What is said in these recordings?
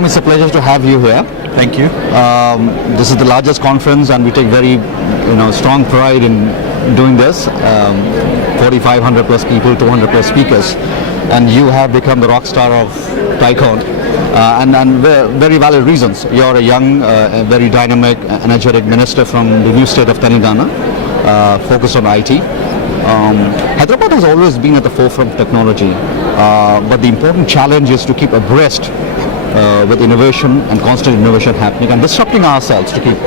Ram, it's a pleasure to have you here. Thank you. This is the largest conference, and we take very, strong pride in doing this. 4,500 plus people, 200 plus speakers, and you have become the rock star of TiEcon, and very valid reasons. You're a young, very dynamic, energetic minister from the new state of Telangana, focused on IT. Hyderabad has always been at the forefront of technology, but the important challenge is to keep abreast with innovation and constant innovation happening and disrupting ourselves to keep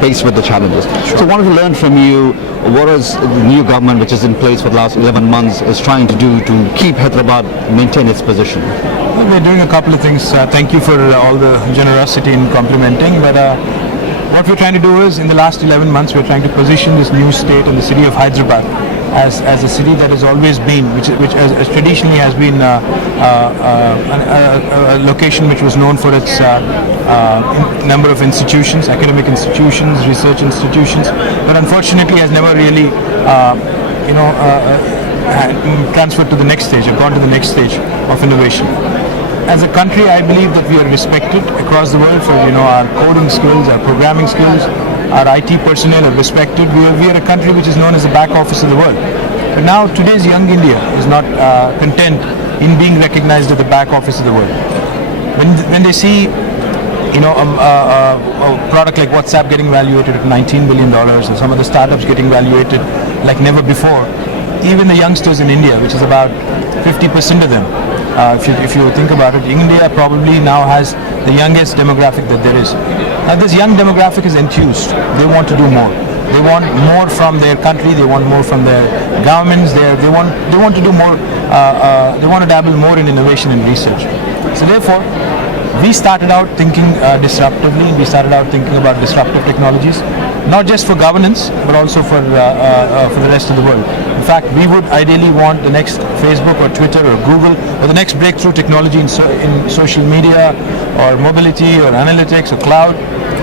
pace with the challenges. Sure. So I wanted to learn from you, what is the new government which is in place for the last 11 months is trying to do to keep Hyderabad maintain its position? Well, we're doing a couple of things. Thank you for all the generosity in complimenting, but what we're trying to do is, in the last 11 months, we're trying to position this new state and the city of Hyderabad as a city that has always been, which as traditionally has been a location which was known for its number of institutions, academic institutions, research institutions, but unfortunately has never really, transferred to the next stage or gone to the next stage of innovation. As a country, I believe that we are respected across the world for our coding skills, our programming skills. Our IT personnel are respected. We are a country which is known as the back office of the world. But now today's young India is not content in being recognized as the back office of the world. When they see a product like WhatsApp getting valuated at $19 billion, and some of the startups getting valuated like never before, even the youngsters in India, which is about 50% of them, if you think about it, India probably now has the youngest demographic that there is. Now this young demographic is enthused. They want to do more. They want more from their country. They want more from their governments. They want to do more. They want to dabble more in innovation and research. So therefore, we started out thinking disruptively. We started out thinking about disruptive technologies, not just for governance, but also for the rest of the world. In fact, we would ideally want the next Facebook or Twitter or Google or the next breakthrough technology in social media or mobility or analytics or cloud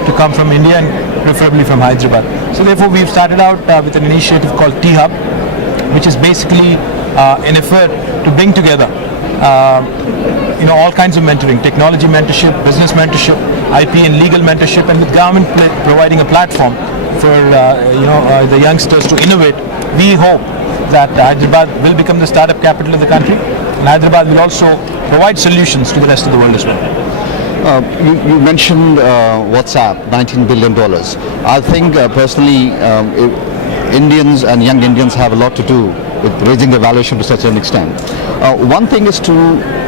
to come from India and preferably from Hyderabad. So therefore, we've started out with an initiative called T-Hub, which is basically an effort to bring together all kinds of mentoring, technology mentorship, business mentorship, IP and legal mentorship, and with government providing a platform for the youngsters to innovate. We hope that Hyderabad will become the startup capital of the country, and Hyderabad will also provide solutions to the rest of the world as well. You mentioned WhatsApp, $19 billion. I think personally, Indians and young Indians have a lot to do with raising the valuation to such an extent. One thing is to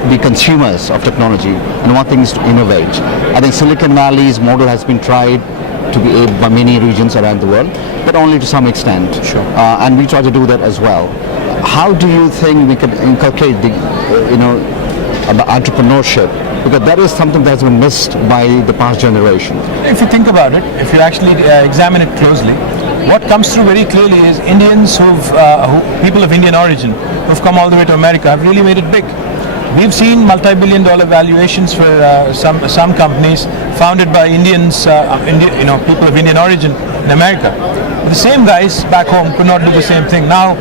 be consumers of technology, and one thing is to innovate. I think Silicon Valley's model has been tried to be aided by many regions around the world, but only to some extent. Sure. And we try to do that as well. How do you think we can inculcate the, about entrepreneurship? Because that is something that has been missed by the past generation. If you think about it, if you actually examine it closely, what comes through very clearly is Indians people of Indian origin who've come all the way to America have really made it big. We've seen multi-billion-dollar valuations for some companies founded by Indians, people of Indian origin in America. But the same guys back home could not do the same thing. Now,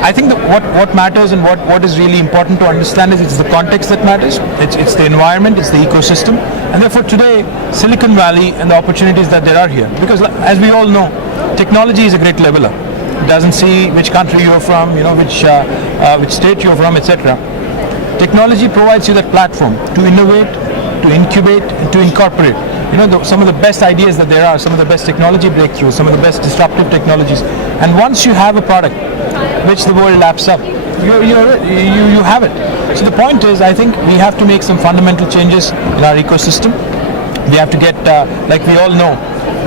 I think that what matters and what is really important to understand is it's the context that matters. It's the environment, it's the ecosystem, and therefore today Silicon Valley and the opportunities that there are here. Because as we all know, technology is a great leveler. It doesn't see which country you're from, which state you're from, etc. Technology provides you that platform to innovate, to incubate, and to incorporate. Some of the best ideas that there are, some of the best technology breakthroughs, some of the best disruptive technologies. And once you have a product which the world laps up, you have it. So the point is, I think we have to make some fundamental changes in our ecosystem. We have to get, like we all know,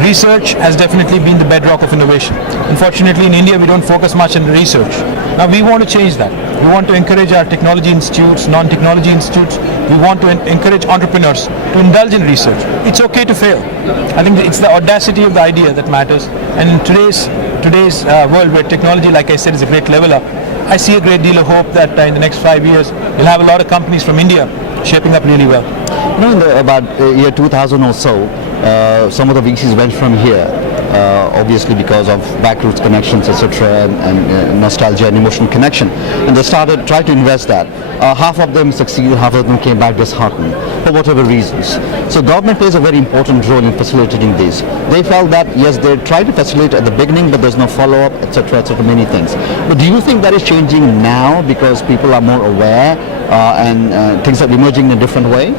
research has definitely been the bedrock of innovation. Unfortunately, in India, we don't focus much on research. Now, we want to change that. We want to encourage our technology institutes, non-technology institutes. We want to encourage entrepreneurs to indulge in research. It's okay to fail. I think it's the audacity of the idea that matters. And in today's world where technology, like I said, is a great leveler, I see a great deal of hope that in the next 5 years, we'll have a lot of companies from India shaping up really well. About year 2000 or so, some of the VCs went from here obviously because of backroots connections, etc., and nostalgia and emotional connection. And they tried to invest that. Half of them succeeded, half of them came back disheartened for whatever reasons. So government plays a very important role in facilitating this. They felt that yes, they tried to facilitate at the beginning, but there's no follow-up, etc., many things. But do you think that is changing now because people are more aware and things are emerging in a different way?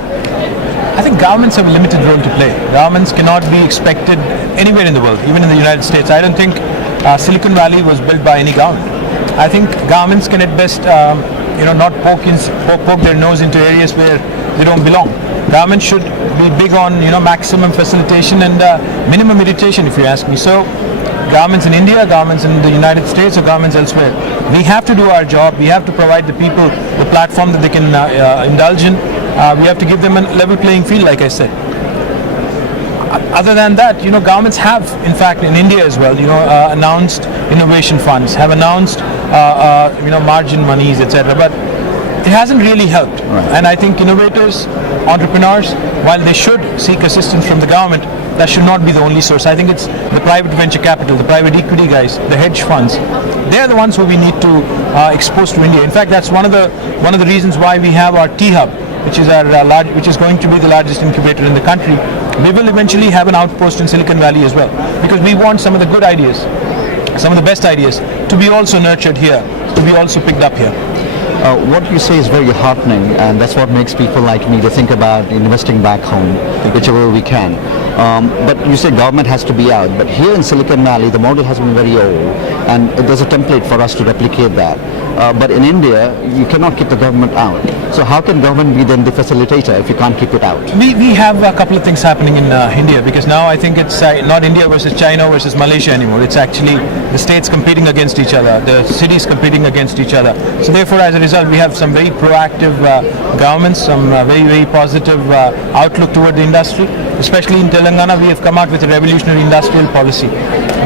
I think governments have a limited role to play. Governments cannot be expected anywhere in the world, even in the United States. I don't think Silicon Valley was built by any government. I think governments can at best, not poke their nose into areas where they don't belong. Government should be big on, maximum facilitation and minimum irritation, if you ask me. So, governments in India, governments in the United States, or governments elsewhere, we have to do our job. We have to provide the people the platform that they can indulge in. We have to give them a level playing field, like I said. Other than that, governments have, in fact, in India as well, announced innovation funds, have announced, margin monies, etc. But it hasn't really helped. Right. And I think innovators, entrepreneurs, while they should seek assistance from the government, that should not be the only source. I think it's the private venture capital, the private equity guys, the hedge funds. They're the ones who we need to expose to India. In fact, that's one of the reasons why we have our T-Hub, which is our which is going to be the largest incubator in the country. We will eventually have an outpost in Silicon Valley as well, because we want some of the good ideas, some of the best ideas, to be also nurtured here, to be also picked up here. What you say is very heartening, and that's what makes people like me to think about investing back home, whichever we can. But you say government has to be out, but here in Silicon Valley, the model has been very old, and there's a template for us to replicate that. But in India, you cannot keep the government out. So how can government be then the facilitator if you can't keep it out? We have a couple of things happening in India, because now I think it's not India versus China versus Malaysia anymore. It's actually the states competing against each other, the cities competing against each other. So therefore, as a result, we have some very proactive governments, some very, very positive outlook toward the industry. Especially in Telangana, we have come out with a revolutionary industrial policy.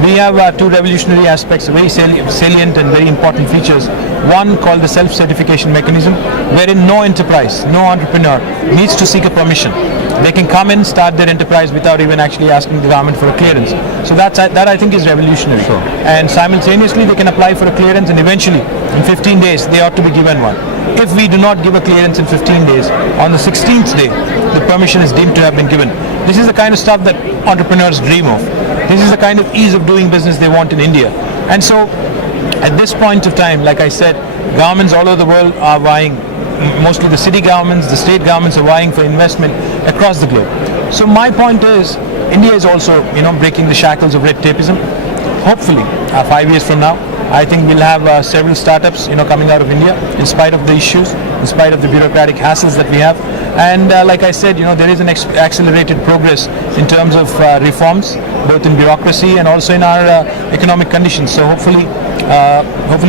We have two revolutionary aspects, very salient and very important features. One called the self-certification mechanism, wherein no enterprise, no entrepreneur needs to seek a permission. They can come in, start their enterprise without even actually asking the government for a clearance. So that I think is revolutionary. Sure. And simultaneously they can apply for a clearance, and eventually in 15 days they ought to be given one. If we do not give a clearance in 15 days, on the 16th day the permission is deemed to have been given. This is the kind of stuff that entrepreneurs dream of. This is the kind of ease of doing business they want in India. And so at this point of time, like I said, governments all over the world are vying. Mostly the city governments, the state governments are vying for investment across the globe. So my point is, India is also, breaking the shackles of red tapeism. Hopefully, 5 years from now, I think we'll have several startups, coming out of India, in spite of the issues, in spite of the bureaucratic hassles that we have. And like I said, there is an accelerated progress in terms of reforms, both in bureaucracy and also in our economic conditions. So hopefully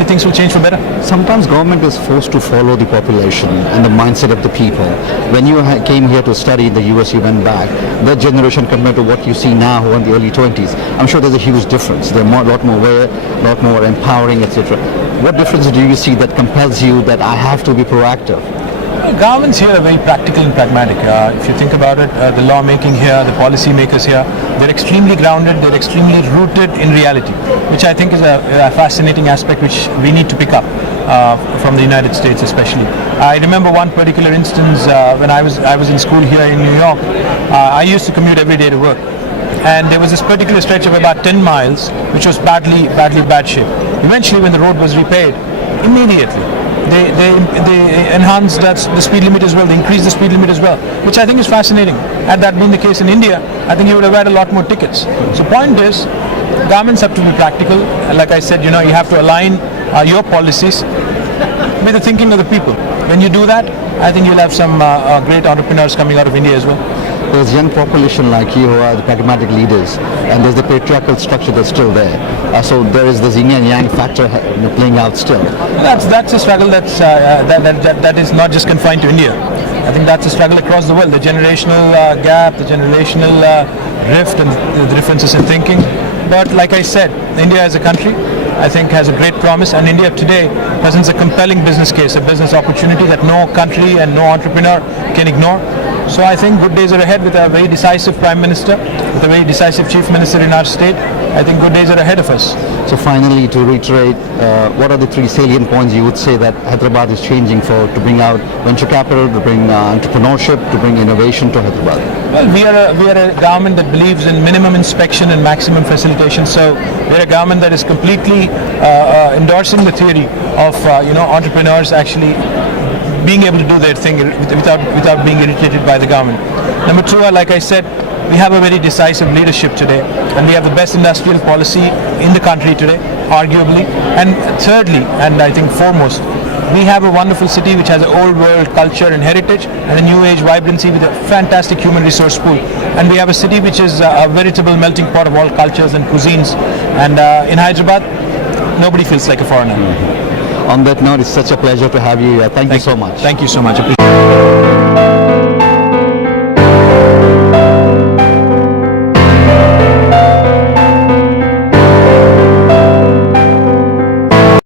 things will change for better. Sometimes government is forced to follow the population and the mindset of the people. When you came here to study in the US, you went back. That generation compared to what you see now who are in the early 20s, I'm sure there's a huge difference. They're a lot more aware, a lot more empowering, etc. What difference do you see that compels you that I have to be proactive? Governments here are very practical and pragmatic. If you think about it, the lawmaking here, the policy makers here, they're extremely grounded, they're extremely rooted in reality, which I think is a fascinating aspect which we need to pick up from the United States especially. I remember one particular instance when I was in school here in New York. I used to commute every day to work. And there was this particular stretch of about 10 miles which was badly bad shape. Eventually, when the road was repaired, immediately they enhanced the speed limit as well, they increased the speed limit as well, which I think is fascinating. Had that been the case in India, I think you would have had a lot more tickets. So point is, governments have to be practical. Like I said, you have to align your policies with the thinking of the people. When you do that, I think you'll have some great entrepreneurs coming out of India as well. There's young population like you who are the pragmatic leaders, and there's the patriarchal structure that's still there. So there is this yin and yang factor playing out still. That's a struggle that is not just confined to India. I think that's a struggle across the world. The generational gap, the generational rift, and the differences in thinking. But like I said, India as a country, I think has a great promise, and India today presents a compelling business case, a business opportunity that no country and no entrepreneur can ignore. So I think good days are ahead with a very decisive Prime Minister, with a very decisive Chief Minister in our state, I think good days are ahead of us. So finally, to reiterate, what are the three salient points you would say that Hyderabad is changing for to bring out venture capital, to bring entrepreneurship, to bring innovation to Hyderabad? Well, we are a government that believes in minimum inspection and maximum facilitation. So we're a government that is completely endorsing the theory of entrepreneurs actually being able to do their thing without being irritated by the government. Number two, like I said, we have a very decisive leadership today, and we have the best industrial policy in the country today, arguably. And thirdly, and I think foremost, we have a wonderful city which has an old world culture and heritage, and a new age vibrancy with a fantastic human resource pool. And we have a city which is a veritable melting pot of all cultures and cuisines. And in Hyderabad, nobody feels like a foreigner. On that note, it's such a pleasure to have you here. Thank you so much. Thank you so much. Appreciate it.